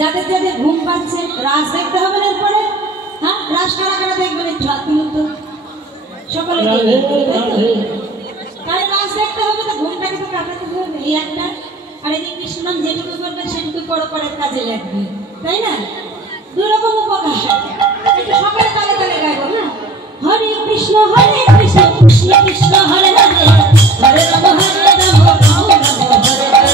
যাদের যাদের ঘুম পাচ্ছে রাস দেখতে হবে না এরপরে। হ্যাঁ, রাস কারা কারা দেখবেন একটু হাত তুলুন তো, সকলে তাহলে রাস দেখতে হবে তো, ঘুমটাকে তো কাটাতে হবে। এই একটা, আর এই কৃষ্ণ নাম যেটুকু করবেন সেটুকু পরের কাজে লাগবে, তাই না? দুই রকম উপকার। সকলে তালে তালে গাইব না? হরে কৃষ্ণ কৃষ্ণ কৃষ্ণ হরে হরে, হরে রাম হরে রাম রাম রাম হরে হরে।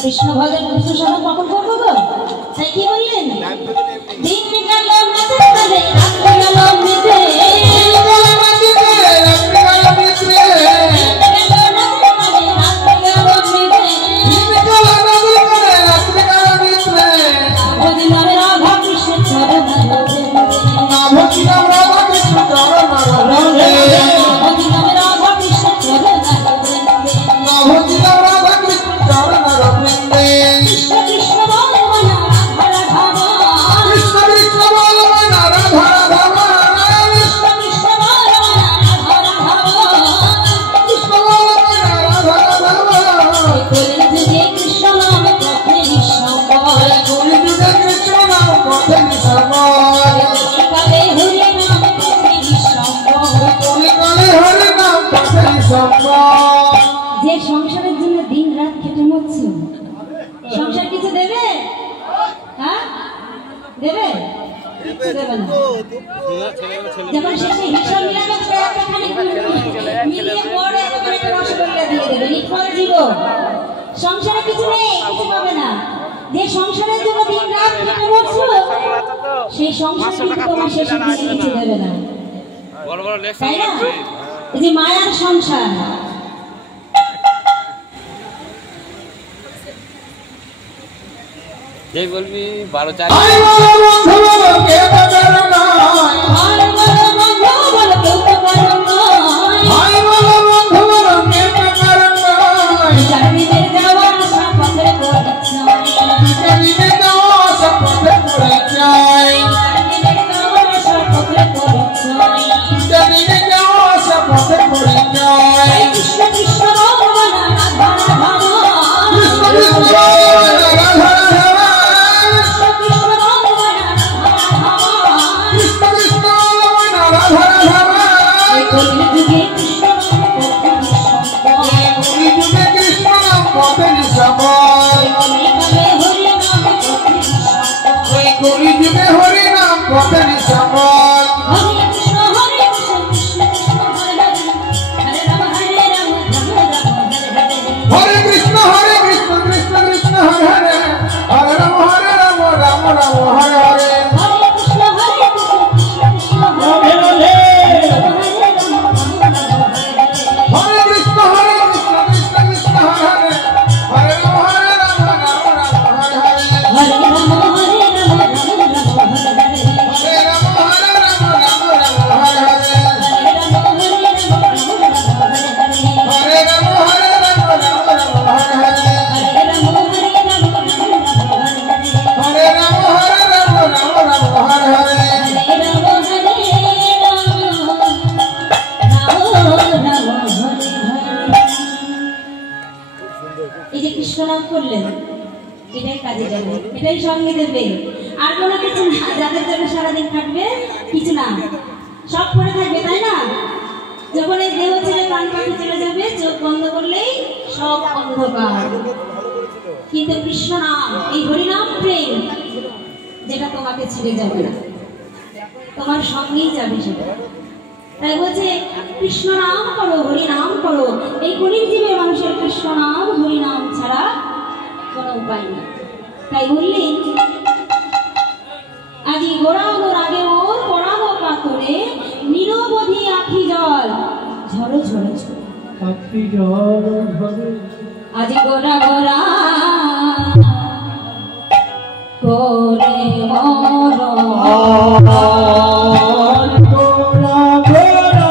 কৃষ্ণ ভজন কৃষ্ণ সভা কখন করবো গো? তাই কি বললেন? দিন গেল রাত গেল নিতে, যে সংসারের জন্য দিন রাত খেটে মরছে, সংসার কিছু দেবে? হ্যাঁ দেবে? যখন শেষে হিসাব মিলাবে মিলিয়ে পরে রসগোল্লা দিয়ে দেবে, নিখোঁজ জীবন। সংসারে কিছু নেই, কিছু পাবে না। যে সংসারের জন্য দিন রাত খেটে মরছো, সেই সংসার কিন্তু তোমার শেষে কিছু দেবে না, তাই না? এই যে মায়ার সংসার, যেই বলবি 12-4 এটাই কাজে যাবে, এটাই সঙ্গে দেবে, আর কোনো কিছু না। যাদের জন্য সারাদিন খাটবে কিছু না, সব করে থাকবে, তাই না? যখন এই দেহ ছেড়ে প্রাণ পাখি চলে যাবে, চোখ বন্ধ করলেই সব অন্ধকার। কিন্তু কৃষ্ণ নাম, এই হরিনাম প্রেম, যেটা তোমাকে ছেড়ে যাবে না, তোমার সঙ্গেই যাবে সেটা। তাই বলছে কৃষ্ণ নাম করো, হরিনাম করো। এই কলির জীবের মানুষের কৃষ্ণ নাম হরিনাম ছাড়া কোনো উপায় নেই। তাই বললেন আগে গোড়ানোর আগে ওর পড়ানো কাতরে নিরবধি আখি জল ঝড়ো ঝড়ো ঝড়ো। আজি গোরা গোরা করে মর গোরা গোরা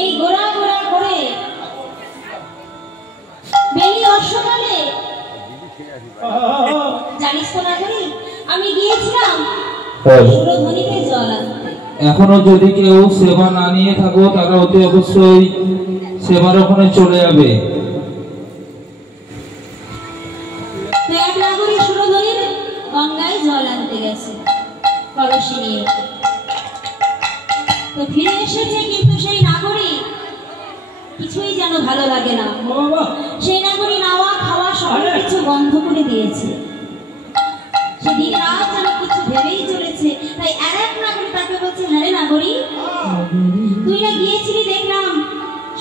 এই গোড়া গোড়া করে বেলি অশ্বকালে জানিস তো না করি আমি গিয়েছিলাম সুরধ্বনিতে জল আনতে। এখনো যদি কেউ সেবা না নিয়ে থাকো তারা অতি অবশ্যই সেবার ওখানে চলে যাবে। তো এক নাগরী সুরধ্বনির গঙ্গায় জল আনতে গেছে কলসি নিয়ে। তো ফিরে এসেছে, কিন্তু সেই নাগরী কিছুই যেন ভালো লাগে না। সেই নাগরী নাওয়া খাওয়া সব কিছু বন্ধ করে দিয়েছে। সেদিন রাত যেন কিছু ভেবেই চলেছে। তাই আর এক নাগরী তাকে বলছে, হ্যাঁ রে নাগরী, তুই না গিয়েছিলি দেখলাম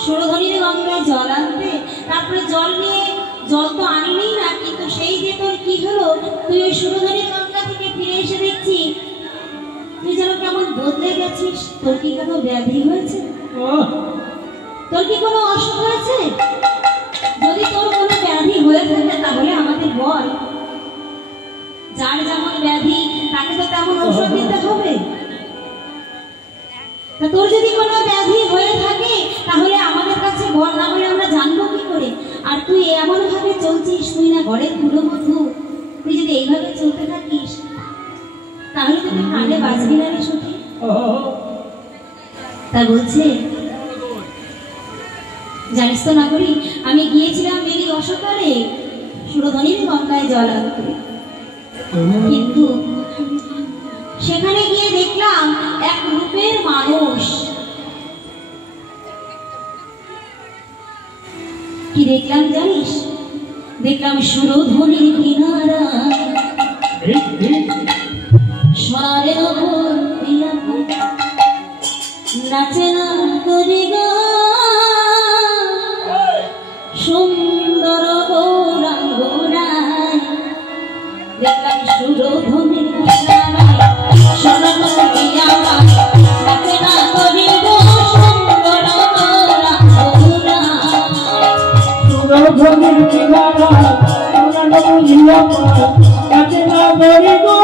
সুরধ্বনির গঙ্গায় জল আনতে, তারপরে জল নিয়ে জল তো আনিনি না, কিন্তু সেই যে তোর কি হলো, তুই ওই সুরধ্বনির গঙ্গা থেকে ফিরে এসে দেখছি তুই যেন কেমন বদলে গেছিস। তোর কি কোনো ব্যাধি হয়েছে? তোর কি কোনো অসুখ হয়েছে? যদি তোর কোনো ব্যাধি হয়ে থাকে তাহলে আমাদের বল। যার যেমন ব্যাধি তাকে তো তেমন ঔষধ দিতে হবে। তা তোর যদি কোনো ব্যাধি হয়ে থাকে তাহলে আমাদের কাছে বল, না হলে আমরা জানবো কি করে? আর তুই এমন ভাবে চলছিস, তুই না ঘরের কুলবধূ, তুই যদি এইভাবে চলতে থাকিস তাহলে তো তুই প্রাণে বাঁচবি না রে সখী। তা বলছে, জানিস তো নাগরী, আমি গিয়েছিলাম বেলি অসকালে সুরধ্বনির গঙ্গায় জল আনতে, কিন্তু সেখানে গিয়ে দেখলাম এক রূপের মানুষ। কি দেখলাম জানিস? দেখলাম সুরধ্বনির কিনারা সোনারের ওপর নাচে না করি গো সুন্দর গৌরাঙ্গনায়। দেখলাম সুরধ্বনির কিনারায় সোনামুখী আমার নাচে না করি গো সুন্দর গৌরাঙ্গনায়। সুরধ্বনির কিনারায় সোনামুখী আমার নাচে না করি গো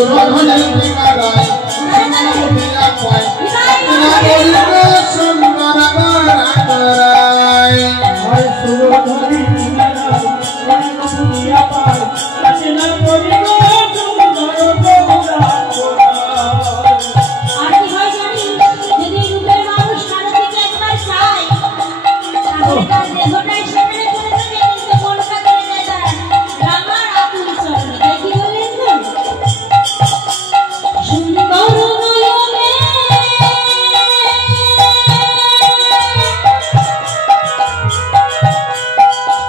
সুরধনের বিনারায় সুন্দরিয়া পায় সুন্দর গরায় আর সুরধরি বিনারায় সুন্দরিয়া পায় রচনা করিব সুন্দর গৌরা আর কি হয় জানি যদি রূপের মানুষ কারো দিকে একবার চায় তাহলে তার দেহটাই সামনে করে দেবে কিন্তু মনটা করে দেয় তার রামার আতুল চরণে তাই কি বলেন তো সুন্দর নয়নে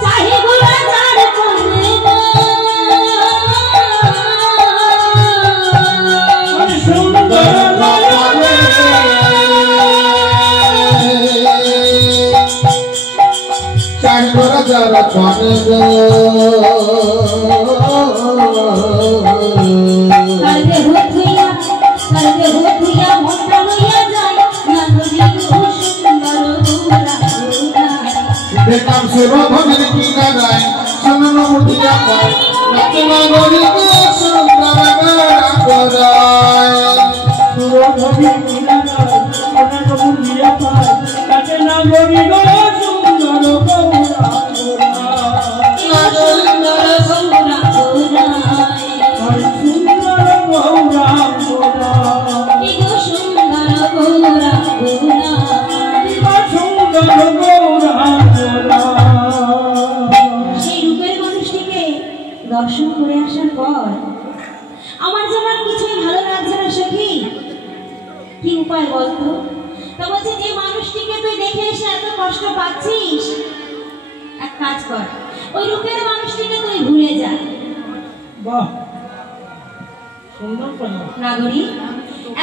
চাহে গোলা যার কোনে সুন্দর নয়নে চার করা যারা চলে গো কালকে হইয়া মনটা হইয়া যায় না নদী সুন্দর গোরা বেকার সুরধনের কিনারায় সুন্দরিয়া পায় রচনা করিব সুন্দর গরায় সুরধরি বিনারায় সুন্দরিয়া পায় রচনা করিব সুন্দর গৌরা দর্শন করে আসার পর আমার যেন আর কিছুই ভালো লাগছে না সখী কি উপায় বলতো তা বলছে যে মানুষটিকে তুই দেখে এসে এত কষ্ট পাচ্ছিস এক কাজ কর ওই রূপের মানুষটিকে তুই ভুলে যা বাহ সুন্দর কথা নাগরী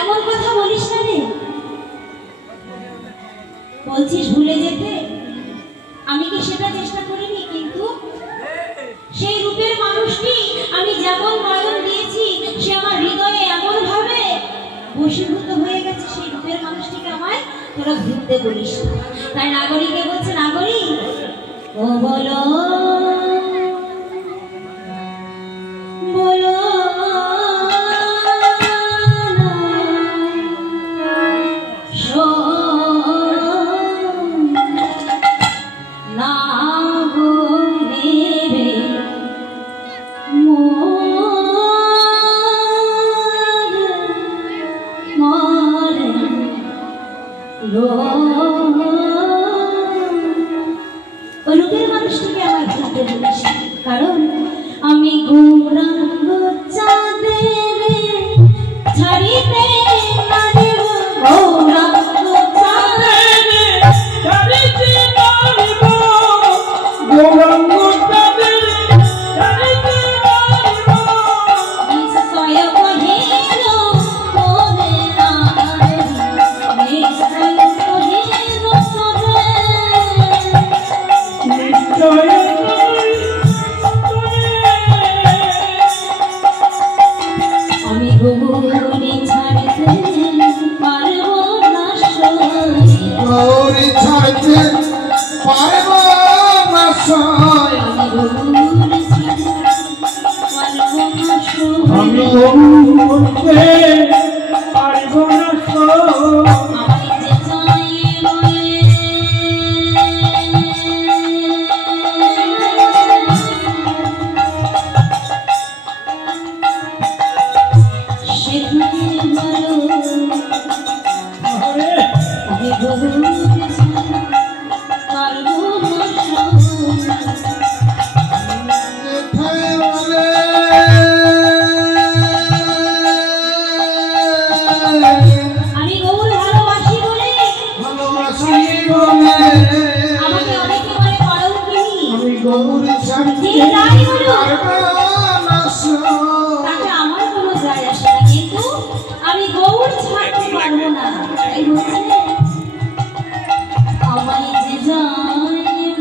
এমন কথা বলিস না রে বলছিস ভুলে যেতে আমি কি সেটা চেষ্টা করিনি কিন্তু সেই রূপের মানুষটি আমি যেমন নয়ন দিয়েছি সে আমার হৃদয়ে এমন ভাবে বশীভূত হয়ে গেছে সেই রূপের মানুষটিকে আমায় তোরা ভুলতে বলিস তাই নাগরীকে বলছে নাগরী ও বলো বলো রূপের মানুষটিকে আমার ভুলতে বলিস কারণ আমি গৌরাঙ্গ চাঁদের ছাড়িতে না দেব গৌরাঙ্গ চাঁদের ছাড়িতে পারিব গৌরাঙ্গ চাঁদের ছাড়িতে পারিব নিশ্চয় কহিল তোরে নারী নিশ্চয় কহিল তোরে নিশ্চয় আমি গৌরী ছাড়তে পারবো না গৌরী ছাড়তে পারব না সয় আমি গৌরী ছাড়তে পারবো না আমি গৌরকে পারিব না আমি যে চাই বলে সেখানে বলো আমি গৌরী ছাড়তে পারবো না যেথায় বলে আমি গৌর ভালোবাসি বলে ভালোবাসি বলে আমাকে অনেকে বলে কলঙ্কিনী আমি গৌরী ছাড়তে যে যাই বলো পারব না সয় তাতে আমার কোনো যায় আসে না কিন্তু আমি গৌর ছাড়তে পারবো না তাই বলছে আমায় যে যায়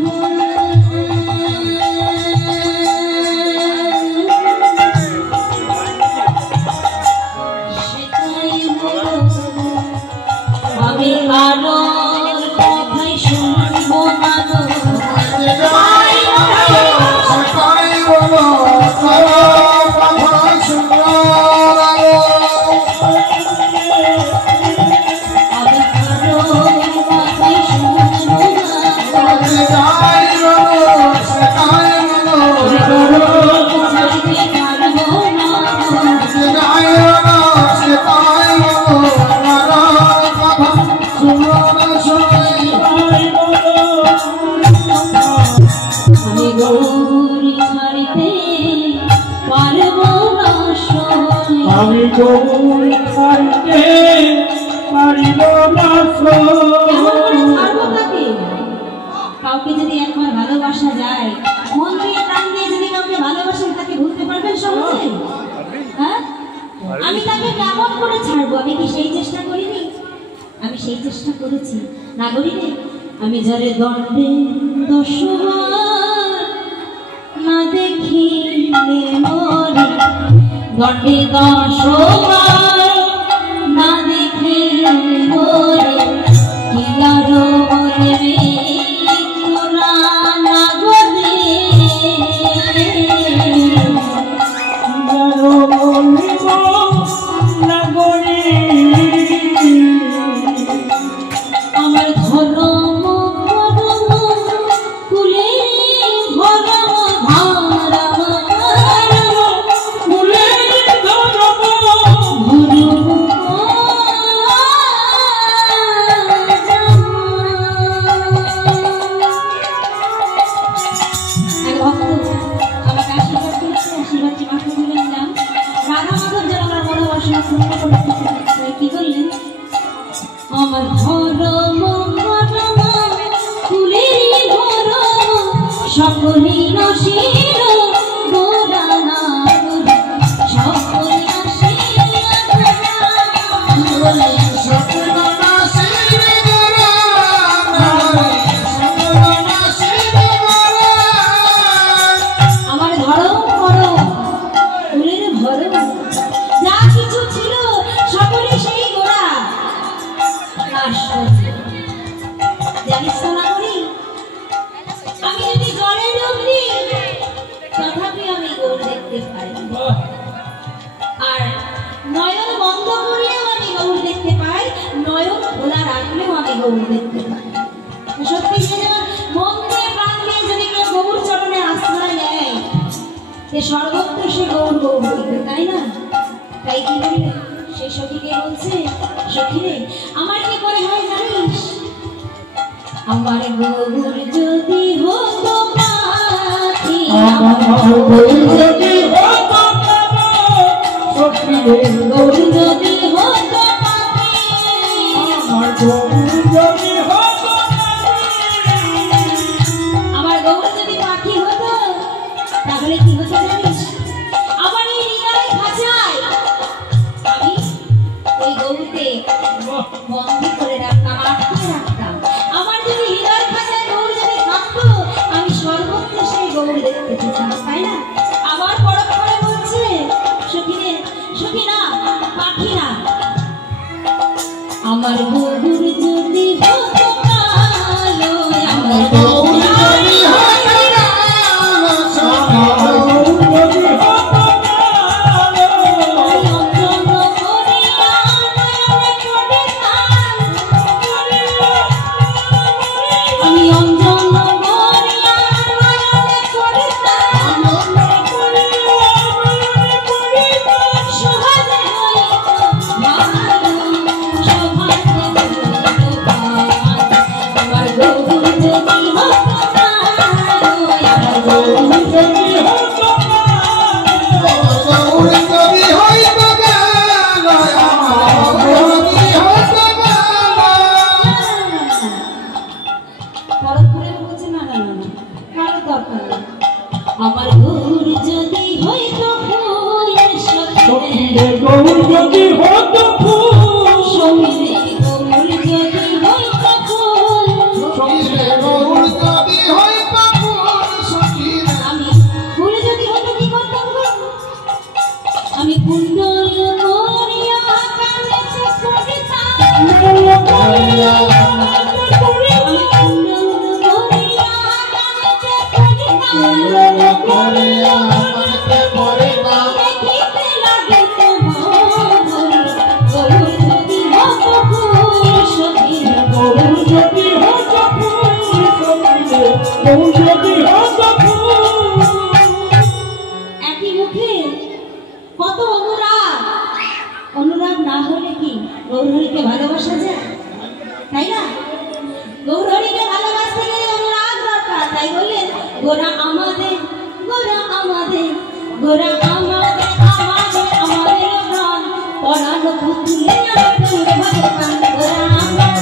বলে সেটাই বলো আমি আলো কথাই শুনবো না সকাই বলো আমি গৌরী ছাড়িতে পারব না সই। আমি গৌর ছাড়তে পারিব না কেমন করে ছাড়বো তাকে? কাউকে যদি একবার ভালোবাসা যায়, মন দিয়ে প্রাণ দিয়ে যদি কাউকে ভালোবাসেন, তাকে ভুলতে পারবেন সহজে? হ্যাঁ, আমি তাকে কেমন করে ছাড়বো? আমি কি সেই চেষ্টা করিনি? আমি সেই চেষ্টা করেছি না করিনি? আমি যারে দণ্ডে 10 বার না দেখিলে মরি, দণ্ডে 10 বার না দেখিলে মরি, কি আরো বলবে তোরা না গলে? আমার ধর্ম ধর্ম কুলে ধর্ম ধারম কুলে ধর্ম গুরু আমাকে আশীর্বাদ করেছে, আশীর্বাদটি মাথা তুলে নিলাম। রাধা মাধব যেন আমার মনোবাসনা পূর্ণ করতে চায়। কি বললেন? আমার ধর্ম ধর্ম কুলে ধর্ম সকলি নশীল গোরা না গোরা, সকলি নশীল গোরা। আমার ধরম করম ফুলের ভরম, যা কিছু ছিল সকলে সেই গোড়া। জানিস তো না করি, আমি যদি জলে ডুব দিই তথাপি আমি গৌর দেখতে পাই, আর নয়ন বন্ধ করলেও আমি গৌর দেখতে পাই, নয়ন খোলা রাখলেও আমি গৌর দেখতে পাই। সত্যি সে যেমন মন দিয়ে প্রাণ দিয়ে যদি কেউ গৌর চরণে আশ্রয় নেয়, সে সর্বত্র সে গৌর গৌর বলবে, তাই না? তাই কি করবে? সে সখীকে বলছে, সখী রে আমার কি করে হয় জানিস? আমার গৌর যদি হতো পাখি, আমার গৌর যদি হতো পাখি, গৌর যদি হতো পাখি, আমার গৌর যদি হতো পাখি, আমার গৌর যদি পাখি হতো, তাহলে কি হতো জানিস? আমার এই হৃদয় খাঁচায় আমি ওই গৌরকে বন্দি করে রাখতাম, আটকে রাখতাম। আমার যদি হৃদয় খাঁচায় গৌর যদি থাকতো, আমি সর্বত্র সেই গৌর দেখতে পেতাম, তাই না? আবার পরক্ষণে বলছে, সখীরে সখী না, পাখি না, আমার গৌর যদি হতো কালো, আমার গৌর যদি হতো আমার গৌর যদি হইতো ফুলের সখী, গৌর যদি হতো ফুল, সখী গৌর যদি হইতো ফুল, গৌর যদি হইতো ফুল সখী, আমি ফুল যদি হতো কি করতাম গো? আমি কুণ্ডল করিয়া কানেতে পড়িতাম, আমি কুণ্ডল করিয়া কানেতে পড়িতাম, দেখিতে লাগিত গৌর যদি হতো ফুল সখী, গৌর যদি হতো ফুল, গৌর যদি হতো ফুল। একই মুখে কত অনুরাগ, অনুরাগ না হলে কি গৌরহরিকে ভালোবাসা যায়? তাই না? গৌরহরিকে ভালোবাসতে গেলে অনুরাগ গোরা আমাদের গোরা আমাদের গোরা আমাদের আমাদের আমাদের প্রাণ পরানো পুতুলে তোর ভগবান গোরা আমাদের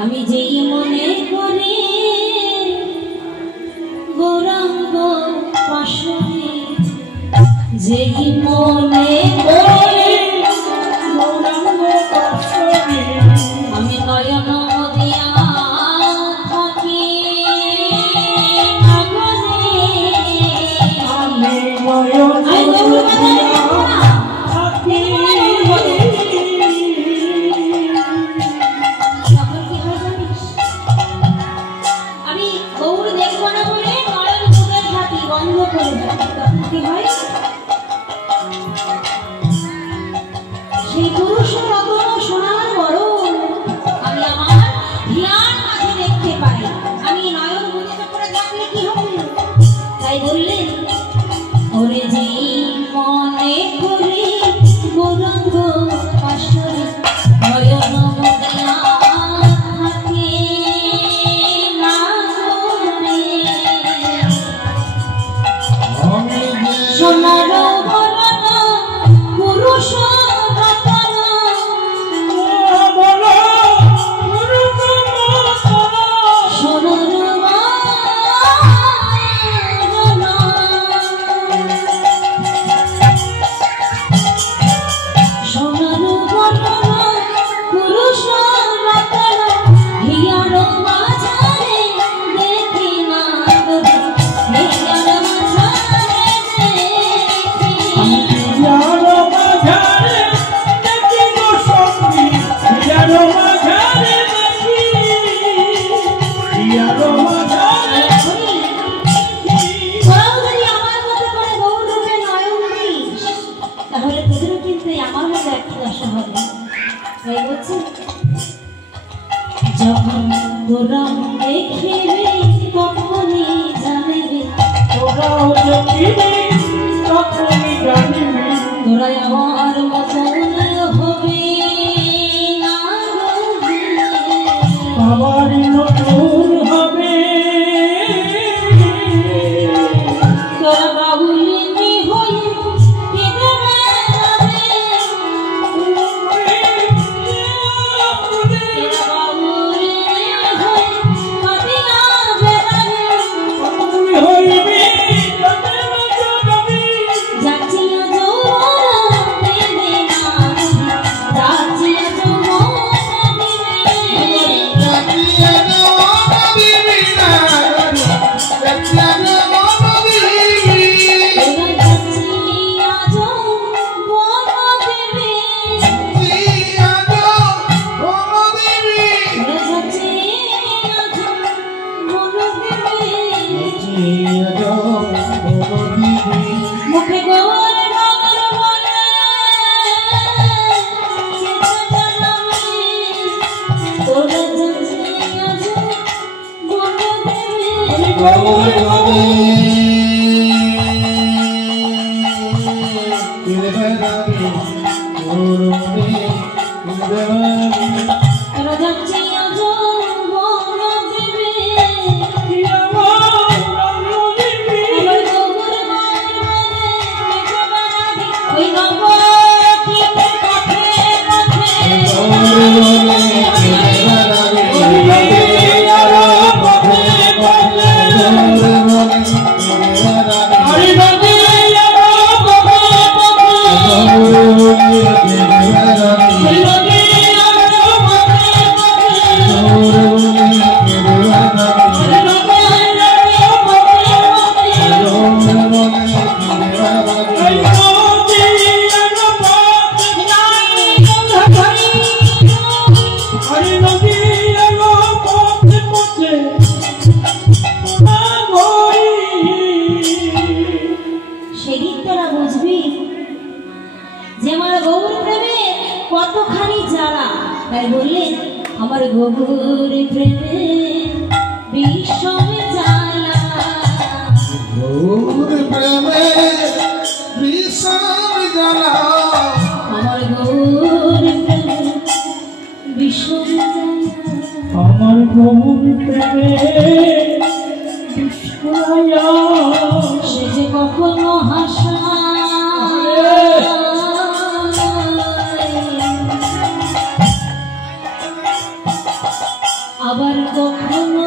আমি যেই মনে করি গৌরাঙ্গ পাশে যেই মনে করি গৌরাঙ্গ পাশে আমি নয়ন দিয়া থাকি আমি সেই পুরুষ রতন সোনার বরণ আমি আমার ধ্যান মাঝে দেখতে পাই আমি নয়ন বুঝে করে দেখলে কি হবে তাই বললেন ওরে যেই মনে করি গৌরাঙ্গ পাশে নয়ন দিয়া থাকে না সোনার বরণ পুরুষ যখন তোরা দেখিবি তখনই জানিবি তোরাও দেখিবি তখনই জানিবি তোরা আমার মতন হবে না আবার নতুন হবে তোরা বাবুলিনী হয়ে হইবি নিয়ে যাও দিদি মুখে গৌর নামের বলে তোরা জানিয়া যা বলে দেবে গৌর গৌর আমার গৌর প্রেমে বিষম জ্বালা গৌর প্রেমে বিষম জ্বালা আমার গৌর প্রেমে বিষম জ্বালা আমার গৌর প্রেমে বিষয়া সে যে কখনো হাসা আবার কখনো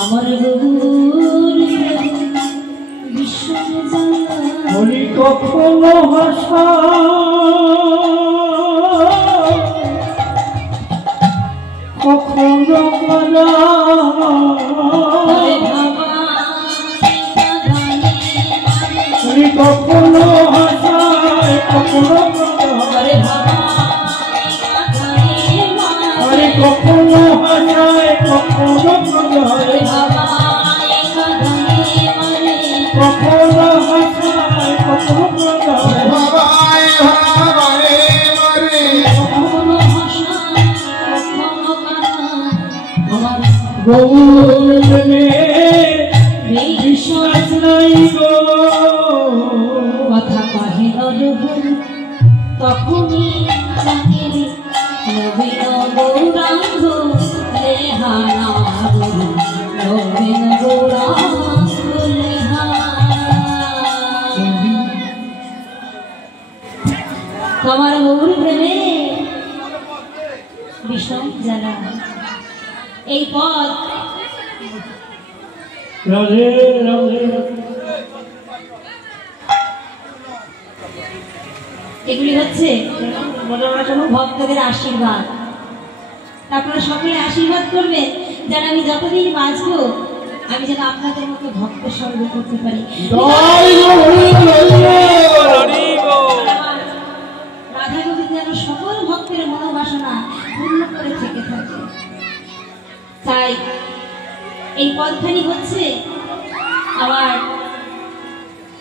আমার গৌর বিষম জ্বালা বলি কখনো হাসা কখনো কানা বলি কখনো হাসা কখনো কানা আরে কখনো হাসায় কখনো কাঁদায় কখনো হাসায় কখনো কাঁদায় বাবায় বাবায় মারে গৌর প্রেমে বিশ্বাস নাই গো কথা কহে নরহর তখনই জাগিল নবীন গৌরাঙ্গ লেহানা নবীন গৌরাঙ্গ লেহানা তোমার গৌর প্রেমে বিষম জ্বালা এই পথ রাধে রাধে এগুলি হচ্ছে ভক্তদের আশীর্বাদ। আপনারা সকলে আশীর্বাদ করবেন যেন আমি যতদিন বাঁচবো আমি যেন আপনাদের মতো ভক্ত সঙ্গ করতে পারি। রাধা গোবিন্দ যেন সকল ভক্তের মনোবাসনা পূর্ণ করে থেকে থাকে। তাই এই পদখানি হচ্ছে আমার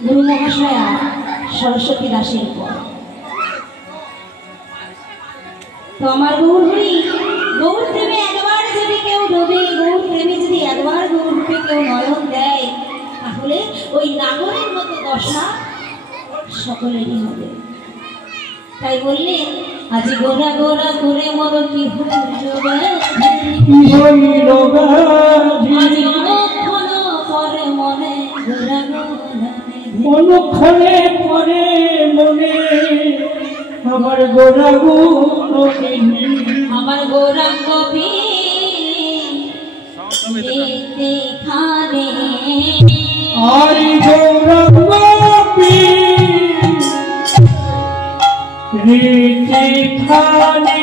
গুরু মহাশয়া সরস্বতী দাসের পদ। তো আমার গৌর হরি গৌর প্রেমে একবার যদি কেউ ডোবে, গৌর প্রেমে যদি একবার গৌর রূপে কেউ নয়ন দেয়, তাহলে ওই নাগরের মতো দশা সকলেরই হবে। তাই বললেন আজি গোরা গোরা করে মন কি আজি অনক্ষণ পরে মনে গোরা গোরা অনুক্ষণে পরে মনে আমার গোরাগো আমার গৌরাঙ্গ দেখতে খানে আর গৌরাঙ্গ রীতি খানে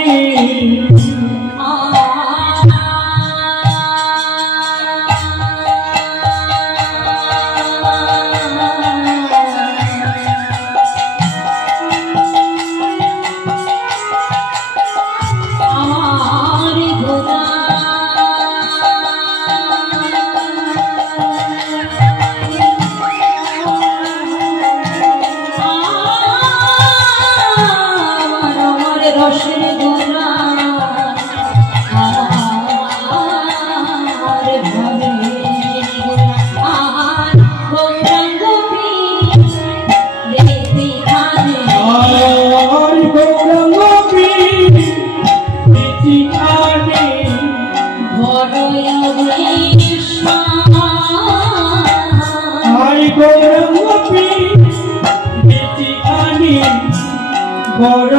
বড়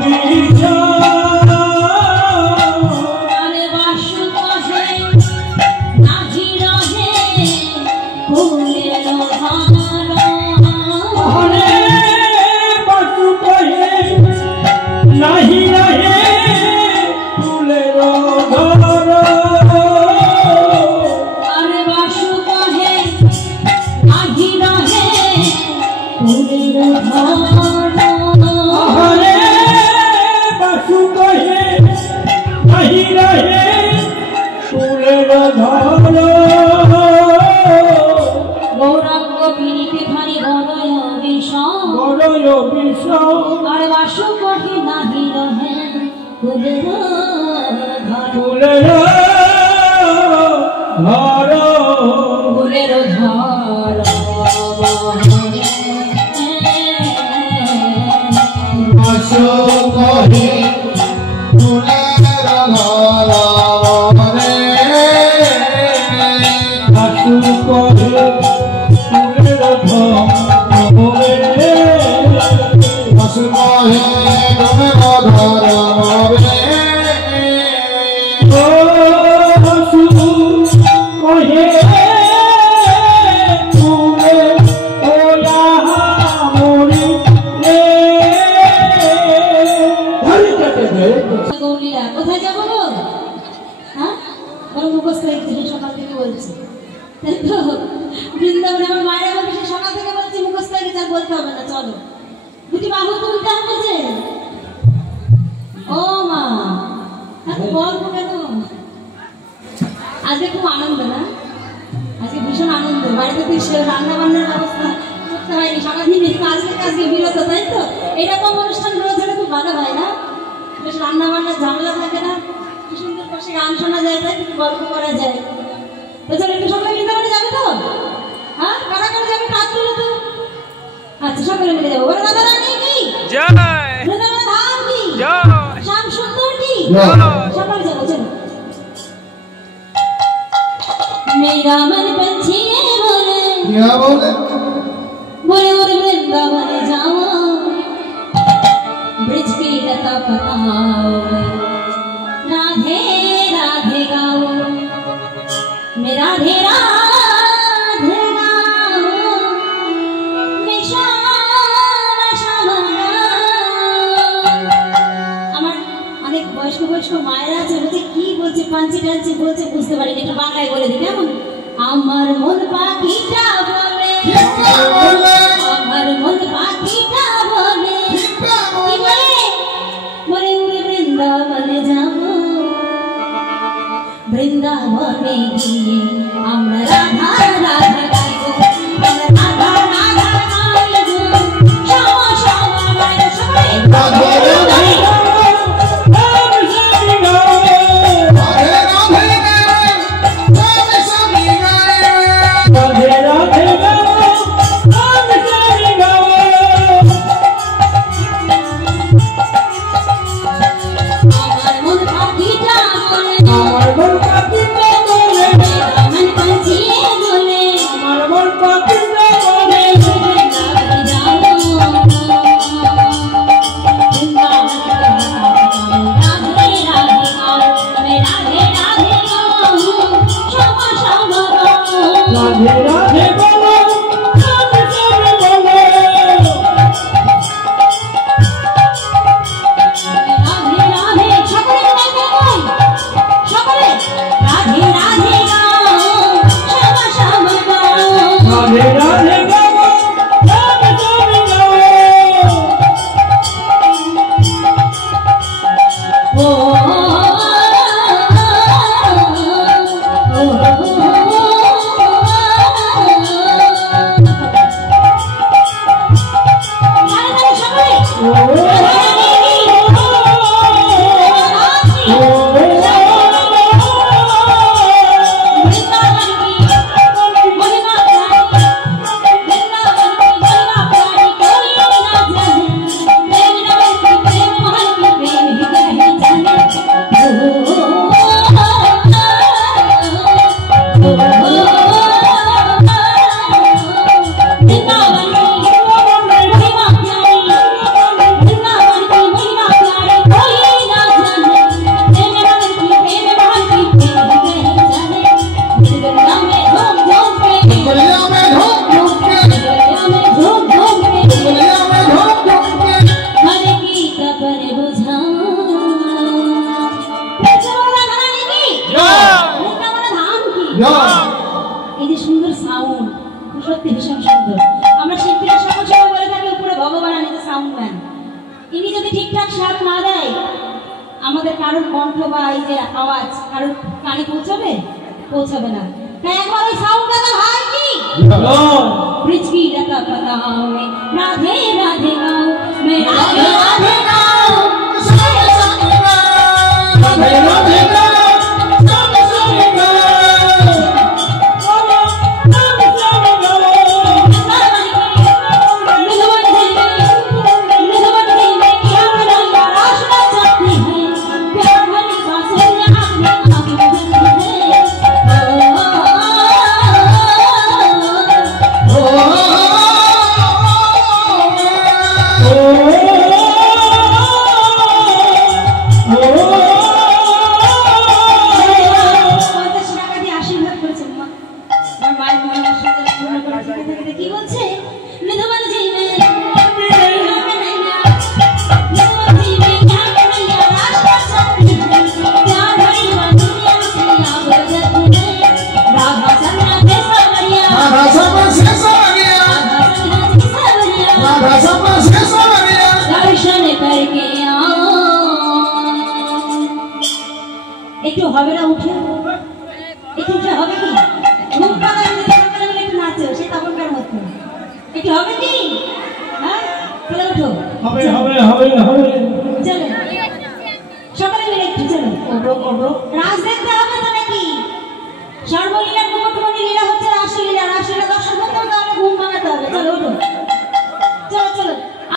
বিষয় আরে বাসু কহে নাহি রহে ফুলের হার আরে বাসু কহে নাহি রহে ফুলের ঘর আরে বাসু কহে নাহি রহে ফুলের হার আরে বাসু কহে নাহি রহে ফুলের ঘর গৌরাঙ্গ পিড়িতে ভারী বড় বিষয় বড় বিষয় আর বাসু কহে নাহি রহে ফুলের ঘর ফুলের ঘর ফুলের ঘর আসো কহি ফুলের ঘর রে বাসু কহে ফুলের ঘর আসো কহি ফুলের ঘর রে ও বাসু কহে ফুলে ওয়া মরি রে ধরি কাটে দে গৌরীরা কোথায় যাবো গো? হ্যাঁ বড় মুখস্থ হয়েছে সকাল থেকে বলছি তাই তো বৃন্দাবনে আমার মায়ের আমাকে সে সকাল থেকে বলছে মুখস্থ হয়ে গেছে আর বলতে হবে না চলো দুটি বাহু তুলতে হয়েছে ও মা এত গল্প কেন আজকে খুব আনন্দ না আজকে ভীষণ আনন্দ বাড়িতে তো রান্না বান্নার ব্যবস্থা করতে হয়নি সারাদিন এই কাজকে বিরত তাই তো এরকম অনুষ্ঠান রোজ হলে খুব ভালো হয় না বেশ রান্না বান্নার ঝামেলা থাকে না কি সুন্দর পাশে গান শোনা যায় তাই একটু গল্প করা যায় তো চলো একটু সবাই বৃন্দাবনে যাবে তো হ্যাঁ কারা কারা যাবে কাজ করলো তো আচ্ছা সকলে মিলে যাবো বলো দাদা রানী কি জয় বৃন্দাবনে ধাম কি জয় শ্যাম সুন্দর কি সকলে যাবো চলো मेरा मन पंछी बोले क्या बोले बोले बोले वृंदावन जाओ ब्रिज की लता पताओ राधे राधे गाओ मैं राधे राधे गाओ मैं श्याम श्याम আমার অনেক বয়স্ক মায়েরা আছে বলছে কি বলছে পাঞ্চি টাঞ্চি বলছে বুঝতে পারিনি একটু বাংলায় বলে দিই কেমন আমার মন পাখিটা বলে আমার মন পাখিটা বলে কি বলে বলে উড়ে বৃন্দাবনে যাব বৃন্দাবনে গিয়ে আমরা রাধা রাধা গাইবো আমরা রাধা রাধা গাইবো শ্যামা শ্যামা গাইবো সবাই রাধে রাধে আমার মন পাখিটা বলে আমার মন পাখিটা বলে মন পাখি বলে আমার মন পাখিটা বলে রাধে যাবো রাধে রাধে আমি রাধে রাধে শ্যামা শ্যামা রাধে রাধে বলো রাধে রাধে বলো রাধে রাধে সকলে গাইবে সকলে রাধে রাধে শ্যামা শ্যামা রাধে রাধে গাও রাধে রাধে গাও ও ও এই যে সুন্দর সাউন্ড, সত্যি ভীষণ সুন্দর। আমরা শিল্পীরা সকল সময় বলে থাকি উপরে ভগবান আর নিচে সাউন্ড ম্যান। ইনি যদি ঠিকঠাক সাথ না দেয়, আমাদের কারোর কণ্ঠ বা এই যে আওয়াজ কারোর কানে পৌঁছাবে না। তাই একবার ওই সাউন্ডটা দাও, হাই কি ब्रिज की लता पताओ में राधे राधे गाओ, मैं राधे राधे गाओ, राधे राधे একটু হবে না উঠে, একটু উঠে হবে কি? ঘুম পাড়ায় একটু নাচো, সে তখনকার মতো একটু হবে কি? হ্যাঁ, চলো উঠো, হবে হবে হবে হবে, চলো সকালে মিলে একটু চলো। রাজ দেখতে হবে তো নাকি? সর্বলীলার মুকুটমণি লীলা হচ্ছে রাসলীলা, রাসলীলা দর্শন করতে হবে, তাহলে ঘুম ভাঙাতে হবে। চলো উঠো।